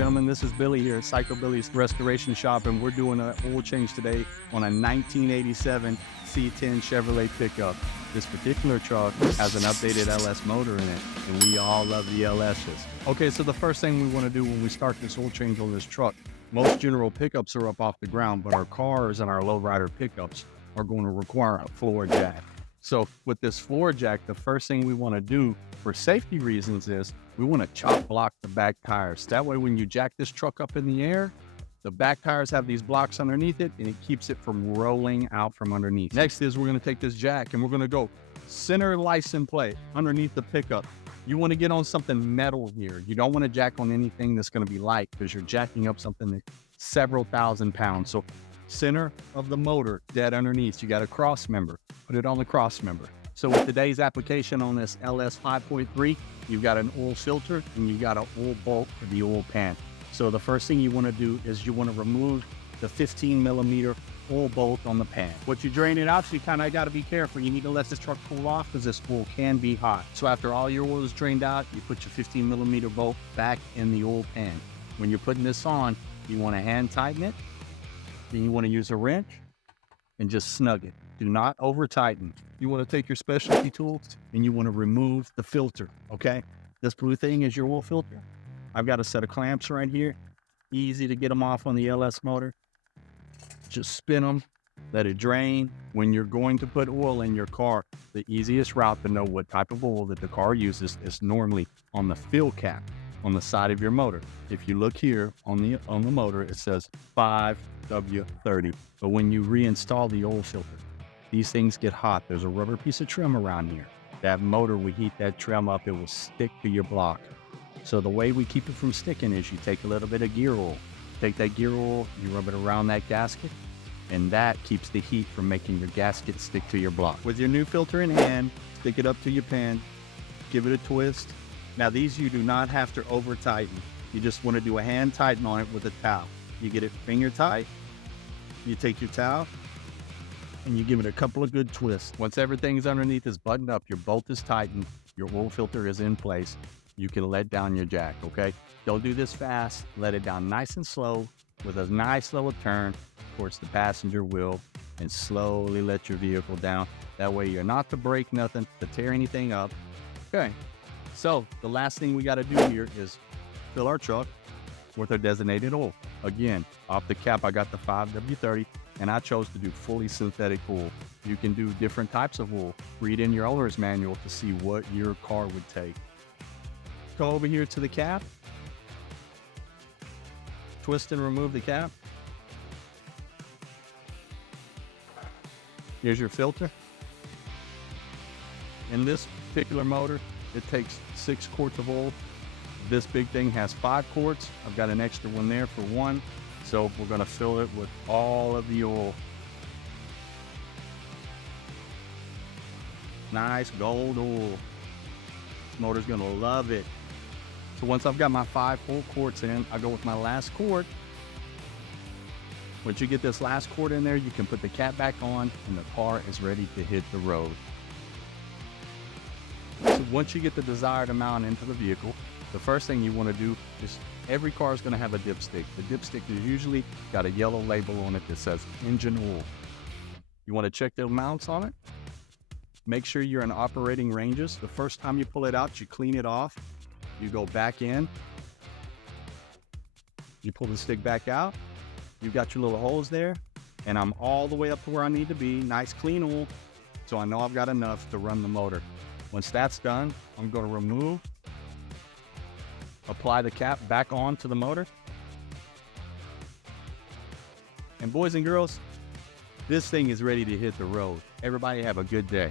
gentlemen, this is Billy here at Psychobilly's Restoration Shop, and we're doing an oil change today on a 1987 C10 Chevrolet pickup. This particular truck has an updated LS motor in it, and we all love the LS's. Okay, so the first thing we want to do when we start this oil change on this truck, most general pickups are up off the ground, but our cars and our lowrider pickups are going to require a floor jack. So with this floor jack, the first thing we want to do for safety reasons is we want to chop block the back tires. That way when you jack this truck up in the air, the back tires have these blocks underneath it and it keeps it from rolling out from underneath. Next is we're going to take this jack and we're going to go center license plate underneath the pickup. You want to get on something metal here. You don't want to jack on anything that's going to be light because you're jacking up something that's several thousand pounds. So center of the motor, dead underneath. You got a cross member, put it on the cross member. So with today's application on this LS 5.3, you've got an oil filter and you've got an oil bolt for the oil pan. So the first thing you want to do is you want to remove the 15 millimeter oil bolt on the pan. Once you drain it out, so you kind of got to be careful. You need to let this truck cool off because this oil can be hot. So after all your oil is drained out, you put your 15 millimeter bolt back in the oil pan. When you're putting this on, you want to hand tighten it. Then you want to use a wrench and just snug it. Do not over tighten. You want to take your specialty tools and you want to remove the filter, okay? This blue thing is your oil filter. I've got a set of clamps right here. Easy to get them off on the LS motor. Just spin them, let it drain. When you're going to put oil in your car, the easiest route to know what type of oil that the car uses is normally on the fill cap on the side of your motor. If you look here on the motor, it says 5W30. But when you reinstall the oil filter, these things get hot. There's a rubber piece of trim around here. That motor will heat that trim up. It will stick to your block. So the way we keep it from sticking is you take a little bit of gear oil. Take that gear oil, you rub it around that gasket, and that keeps the heat from making your gasket stick to your block. With your new filter in hand, stick it up to your pan, give it a twist. Now these you do not have to over tighten. You just want to do a hand tighten on it with a towel. You get it finger tight, you take your towel, and you give it a couple of good twists. Once everything's underneath is buttoned up, your bolt is tightened, your oil filter is in place, you can let down your jack, okay? Don't do this fast. Let it down nice and slow with a nice little turn towards the passenger wheel and slowly let your vehicle down. That way you're not to break nothing, to tear anything up. Okay, so the last thing we gotta do here is fill our truck with our designated oil. Again, off the cap, I got the 5W30 and I chose to do fully synthetic oil. You can do different types of oil. Read in your owner's manual to see what your car would take. Go over here to the cap, twist and remove the cap. Here's your filter. In this particular motor, it takes 6 quarts of oil. This big thing has 5 quarts. I've got an extra one there for 1. So we're gonna fill it with all of the oil. Nice gold oil. This motor's gonna love it. So once I've got my 5 full quarts in, I go with my last quart. Once you get this last quart in there, you can put the cap back on and the car is ready to hit the road. So once you get the desired amount into the vehicle, the first thing you want to do is every car is going to have a dipstick. The dipstick is usually got a yellow label on it that says engine oil. You want to check the amounts on it. Make sure you're in operating ranges. The first time you pull it out, you clean it off. You go back in, you pull the stick back out, you've got your little holes there, and I'm all the way up to where I need to be, nice clean oil, so I know I've got enough to run the motor. Once that's done, I'm going to remove, apply the cap back onto the motor, and boys and girls, this thing is ready to hit the road. Everybody have a good day.